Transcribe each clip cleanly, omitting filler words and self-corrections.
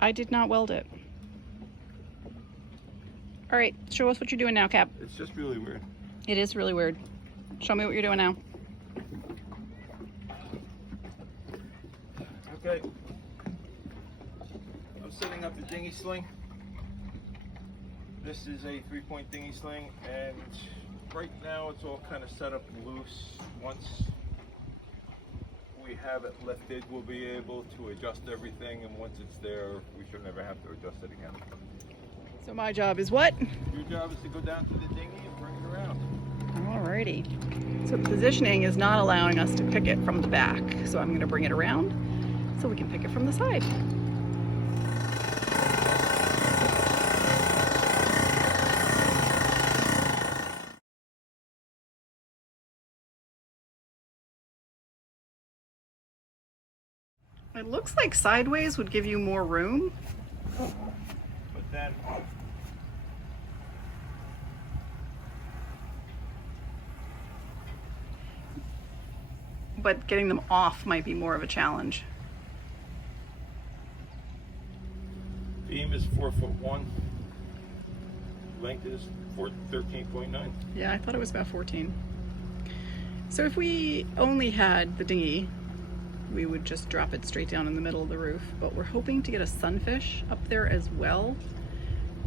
I did not weld it. All right, show us what you're doing now, Cap. It's just really weird. It is really weird. Show me what you're doing now. Okay. I'm setting up the dinghy sling. This is a 3-point dinghy sling, and right now it's all kind of set up loose. Once we have it lifted, we'll be able to adjust everything, and once it's there, we should never have to adjust it again. So my job is what? Your job is to go down to the dinghy and bring it around. Alrighty. So the positioning is not allowing us to pick it from the back. So I'm going to bring it around so we can pick it from the side. It looks like sideways would give you more room. But then but getting them off might be more of a challenge. beam is 4'1". Length is 13.9. Yeah, I thought it was about 14. So if we only had the dinghy, we would just drop it straight down in the middle of the roof, but we're hoping to get a sunfish up there as well.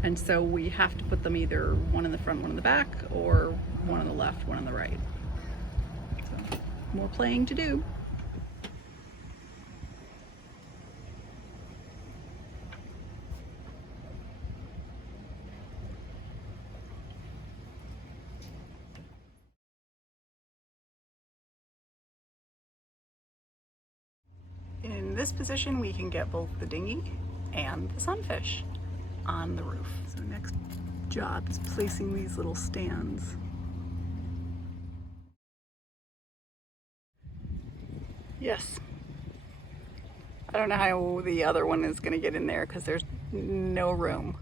And so we have to put them either one in the front, one in the back, or one on the left, one on the right. So more playing to do. In this position, we can get both the dinghy and the sunfish on the roof. So next job is placing these little stands. Yes. I don't know how the other one is going to get in there because there's no room.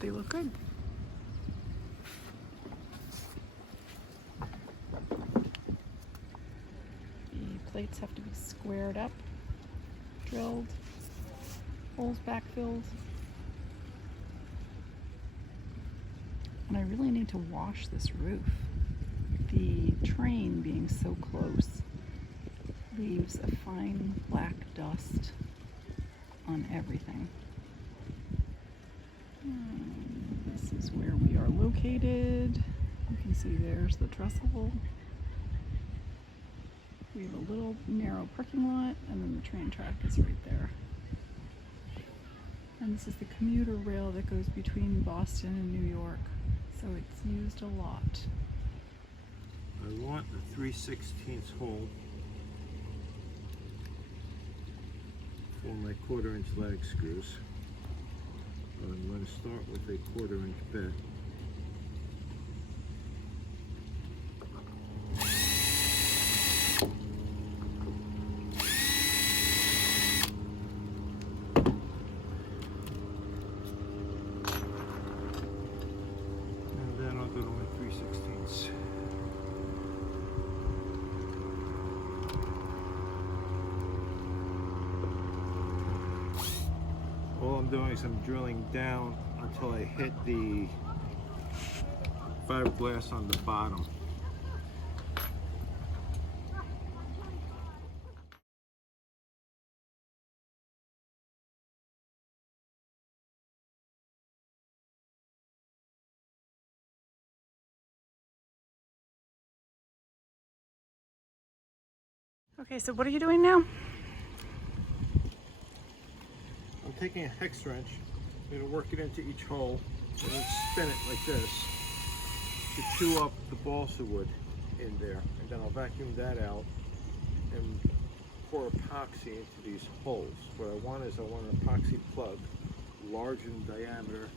They look good. The plates have to be squared up, drilled, holes backfilled. And I really need to wash this roof. The train being so close leaves a fine black dust on everything. This is where we are located. You can see there's the trestle. We have a little narrow parking lot, and then the train track is right there. And this is the commuter rail that goes between Boston and New York, so it's used a lot. I want a 3/16 hole for my 1/4-inch lag screws. I'm going to start with a 1/4-inch bit. And then I'll go to my 3/16. All I'm doing is I'm drilling down until I hit the fiberglass on the bottom. Okay, so what are you doing now? I'm taking a hex wrench, I'm going to work it into each hole and then spin it like this to chew up the balsa wood in there, and then I'll vacuum that out and pour epoxy into these holes. What I want is I want an epoxy plug large in diameter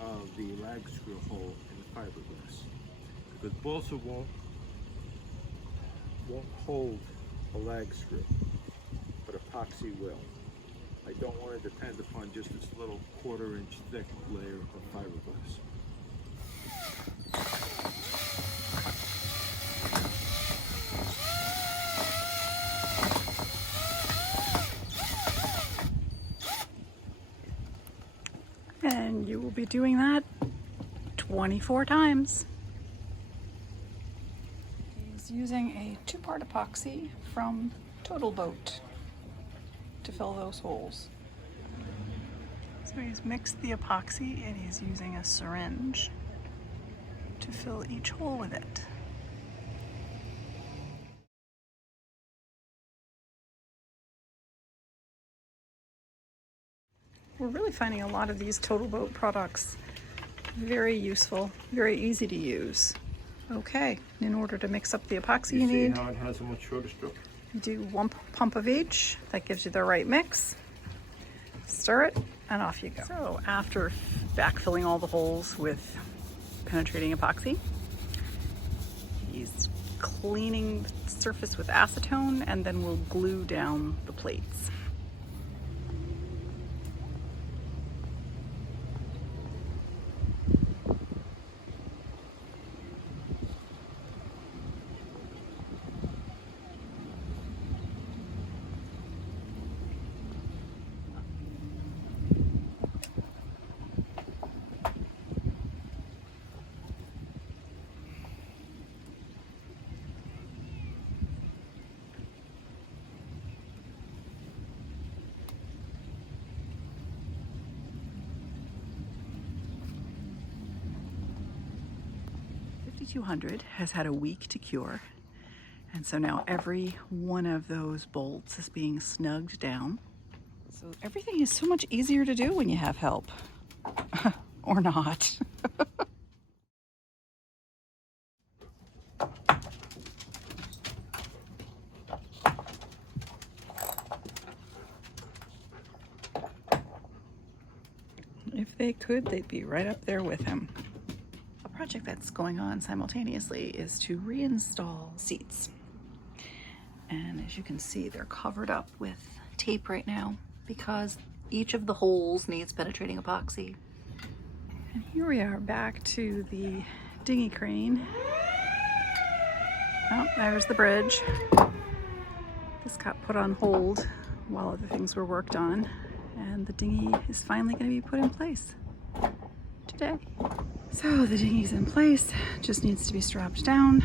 of the lag screw hole in the fiberglass, because balsa won't hold a lag screw, epoxy will. I don't want to depend upon just this little 1/4 inch thick layer of fiberglass. And you will be doing that 24 times. He's using a 2-part epoxy from Total Boat to fill those holes. So he's mixed the epoxy and he's using a syringe to fill each hole with it. We're really finding a lot of these Total Boat products very useful, very easy to use. Okay, in order to mix up the epoxy you need, See how it has a much shorter stroke? you do 1 pump of each. That gives you the right mix. Stir it, and off you go. So after backfilling all the holes with penetrating epoxy, he's cleaning the surface with acetone, and then we'll glue down the plates. $5,200 has had a week to cure, and so now every one of those bolts is being snugged down. So everything is so much easier to do when you have help. Or not. If they could, they'd be right up there with him. A project that's going on simultaneously is to reinstall seats. And as you can see, they're covered up with tape right now because each of the holes needs penetrating epoxy. And here we are back to the dinghy crane. Oh, there's the bridge. This got put on hold while other things were worked on, and the dinghy is finally going to be put in place today. So the dinghy's in place, just needs to be strapped down.